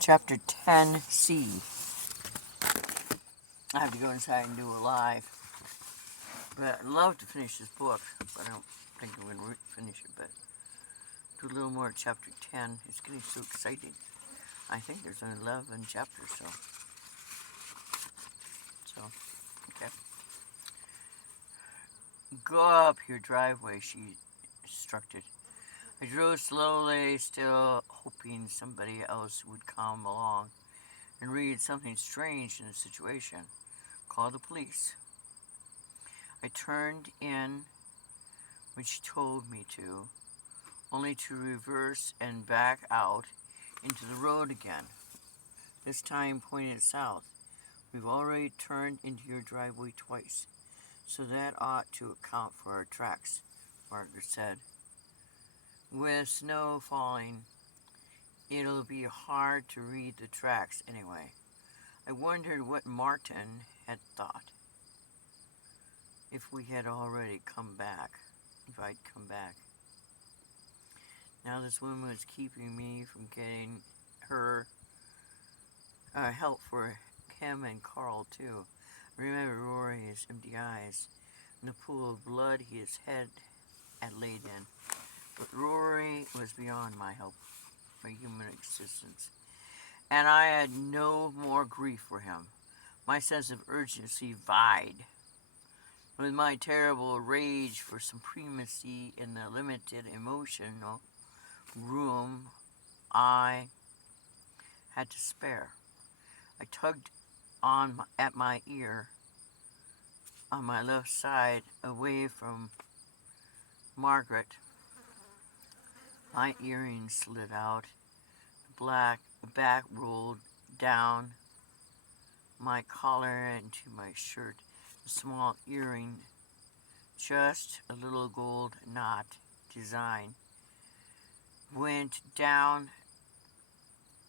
Chapter 10C. I have to go inside and do a live. But I'd love to finish this book, but I don't think I'm going to finish it. But do a little more at chapter 10. It's getting so exciting. I think there's only 11 chapters, so okay. Go up your driveway, she instructed. I drove slowly, still hoping somebody else would come along and read something strange in the situation. Call the police. I turned in when she told me to, only to reverse and back out into the road again, this time pointed south. We've already turned into your driveway twice, so that ought to account for our tracks, Margaret said. With snow falling, it'll be hard to read the tracks anyway. I wondered what Martin had thought. If I'd come back. Now this woman was keeping me from getting her help for him and Carl too. I remember Rory's empty eyes and the pool of blood his head had laid in. But Rory was beyond my help, my human existence, and I had no more grief for him. My sense of urgency vied with my terrible rage for supremacy in the limited emotional room I had to spare. I tugged at my ear on my left side away from Margaret. My earrings slid out, the back rolled down my collar into my shirt. A small earring, just a little gold knot design, went down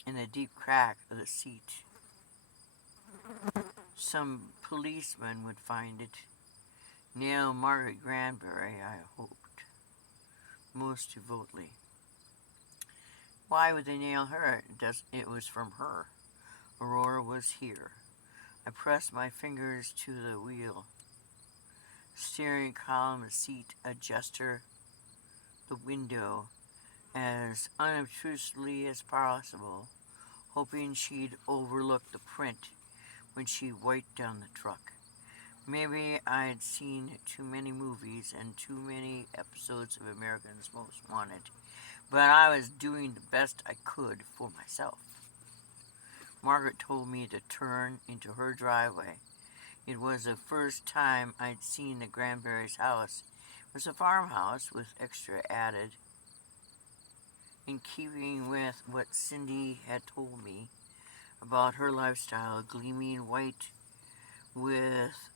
in the deep crack of the seat. Some policeman would find it. Nail Margaret Granbury, I hoped, most devotedly. Why would they nail her? It was from her. Aurora was here. I pressed my fingers to the wheel, steering column, the seat adjuster, the window, as unobtrusively as possible, hoping she'd overlook the print when she wiped down the truck. Maybe I'd seen too many movies and too many episodes of America's Most Wanted, but I was doing the best I could for myself. Margaret told me to turn into her driveway. It was the first time I'd seen the Granberries' house. It was a farmhouse with extra added, in keeping with what Cindy had told me about her lifestyle, gleaming white with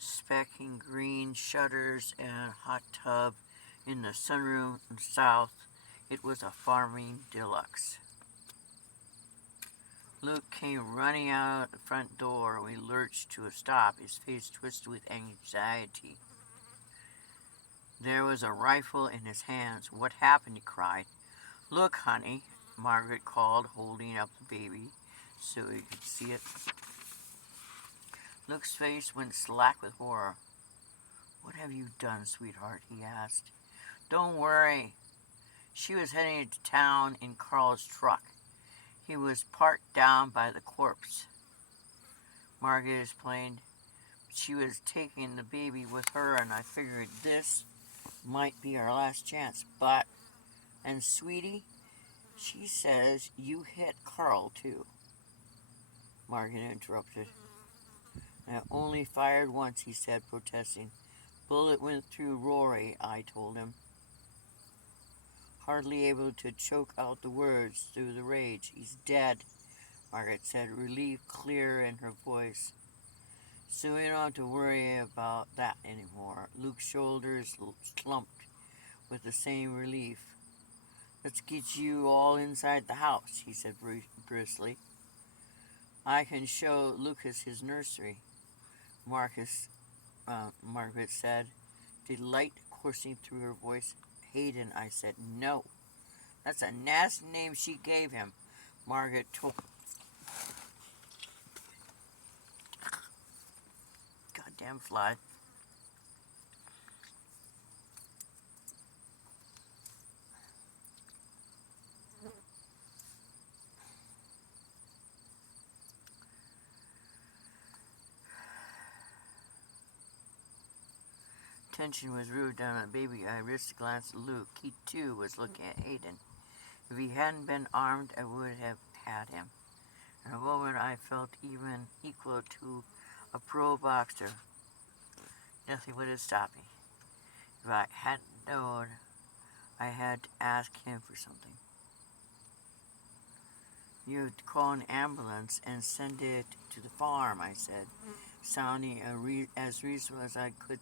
specking green shutters and hot tub in the sunroom south. It was a farming deluxe. Luke came running out the front door. We lurched to a stop, his face twisted with anxiety. There was a rifle in his hands. What happened? He cried. Look, honey, Margaret called, holding up the baby so he could see it. Luke's face went slack with horror. What have you done, sweetheart? He asked. Don't worry. She was heading to town in Carl's truck. He was parked down by the corpse. Margaret explained. She was taking the baby with her, and I figured this might be our last chance. But, and sweetie, she says you hit Carl too. Margaret interrupted. I only fired once, he said, protesting. Bullet went through Rory, I told him. Hardly able to choke out the words through the rage. He's dead, Margaret said, relief clear in her voice. So we don't have to worry about that anymore. Luke's shoulders slumped with the same relief. Let's get you all inside the house, he said briskly. I can show Lucas his nursery, Margaret said, delight coursing through her voice. Hayden, I said. No. That's a nasty name she gave him. Margaret told... Goddamn fly. Tension was rude down on baby. I risked a glance at Luke. He too was looking at Hayden. If he hadn't been armed, I would have had him. In a moment, I felt even equal to a pro boxer. Nothing would have stopped me. If I hadn't known, I had to ask him for something. You'd call an ambulance and send it to the farm, I said, sounding as reasonable as I could,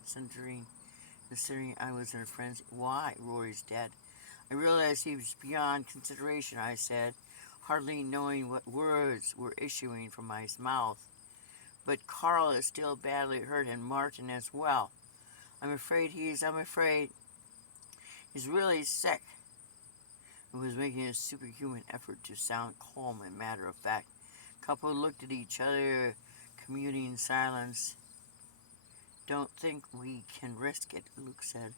considering I was in a frenzy. Why? Rory's dead. I realized he was beyond consideration, I said, hardly knowing what words were issuing from my mouth. But Carl is still badly hurt, and Martin as well. I'm afraid he's really sick. I was making a superhuman effort to sound calm and matter-of-fact. The couple looked at each other, communing in silence. Don't think we can risk it, Luke said.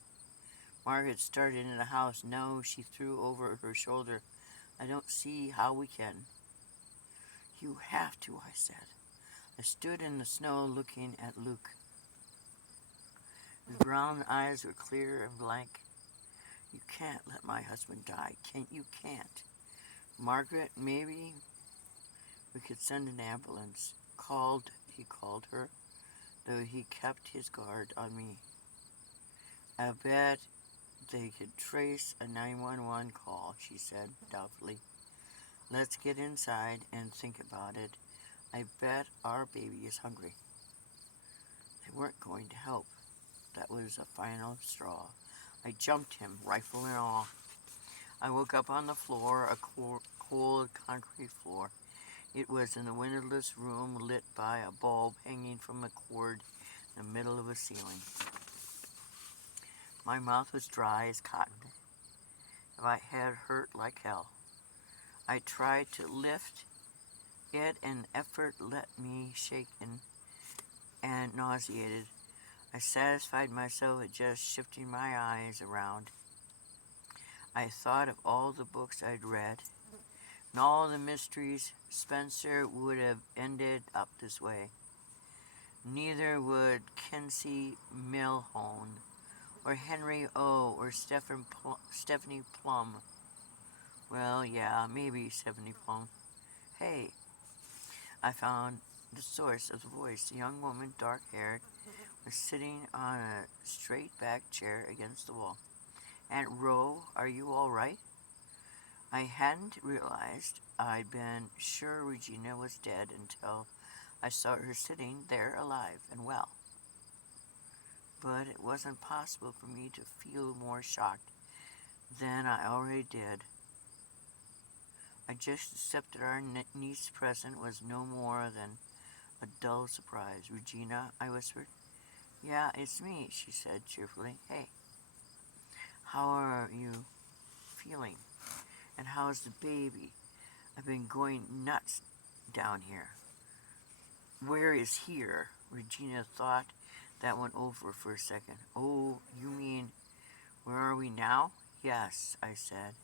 Margaret started in the house. No, she threw over her shoulder. I don't see how we can. You have to, I said. I stood in the snow looking at Luke. His brown eyes were clear and blank. You can't let my husband die. You can't. Margaret, maybe we could send an ambulance. He called her, though he kept his guard on me. I bet they could trace a 911 call, she said doubtfully. Let's get inside and think about it. I bet our baby is hungry. They weren't going to help. That was a final straw. I jumped him, rifle and all. I woke up on the floor, a cold concrete floor. It was in a windowless room lit by a bulb hanging from a cord in the middle of a ceiling. My mouth was dry as cotton. My head hurt like hell. I tried to lift it, and effort let me shaken and nauseated. I satisfied myself with just shifting my eyes around. I thought of all the books I'd read, and all the mysteries. Spencer would have ended up this way. Neither would Kinsey Milhone, or Henry O, or Stephanie Plum. Well, yeah, maybe Stephanie Plum. Hey, I found the source of the voice. The young woman, dark-haired, was sitting on a straight-back chair against the wall. Aunt Ro, are you all right? I hadn't realized I'd been sure Regina was dead until I saw her sitting there alive and well. But it wasn't possible for me to feel more shocked than I already did. I just accepted our niece's present was no more than a dull surprise. Regina, I whispered. Yeah, it's me, she said cheerfully. Hey, how are you feeling? And how's the baby? I've been going nuts down here. Where is here? Regina thought that one over for a second. Oh, you mean, where are we now? Yes, I said.